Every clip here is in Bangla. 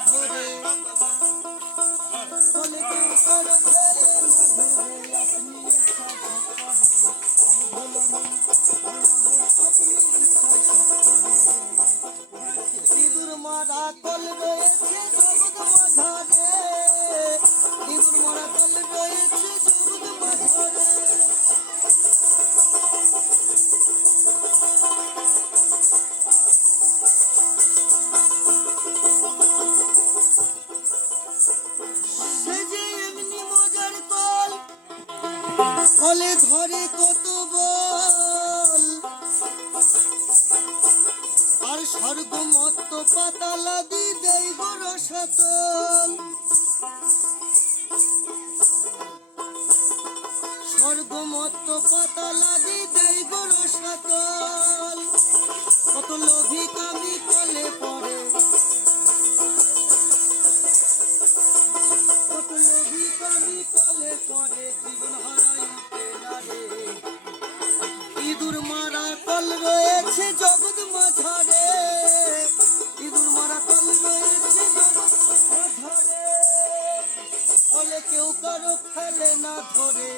ধরে কলে ধরে কত বল। আর স্বর্গ মত্ত পাতালাদি দেয় বড় সাতল স্বর্গ মত্ত পাতালাদি দেয় বড় সাতল কত লোভী কলে পড়ে জীবন হারাইতে না ইঁদুর মারা কল রয়েছে জগৎ মাঝারে। ইঁদুর মারা কল রয়েছে জগৎ মাঝারে। ফলে কেউ কারও ফেলে না ধরে।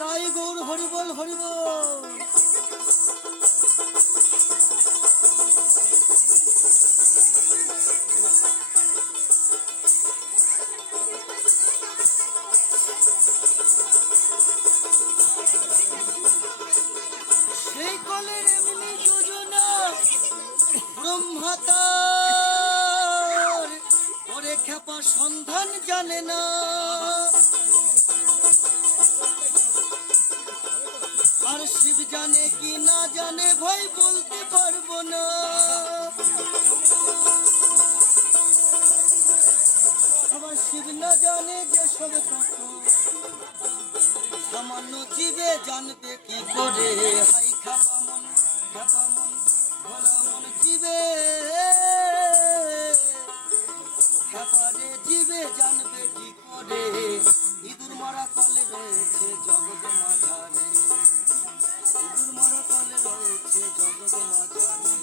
দাই গৌর হরিবল হরিবল। ব্রহ্মাতার ওরে খেপা সন্ধান জানে না। আর শিব জানে কি না জানে ভাই বলতে পারব না। আবার শিব না জানে যে সব সামান্য জীবে জানবে কি করে। হাই খাপামন খাপামন ভোলামন জীবে মারা কলে রয়েছে জগৎ মাঝারে ইঁদুর মারা কলে রয়েছে জগৎ মাঝারে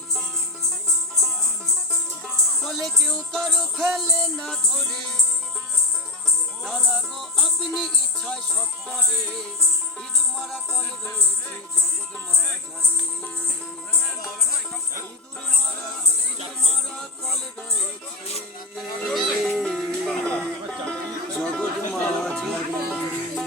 কলে কেউ কারও ফেলে না ধরে। তারা আপনি ইচ্ছায় সব করে। ইঁদুর মারা কল রয়েছে জগৎ মাঝারে ইঁদুর মারা জগৎ মাঝারে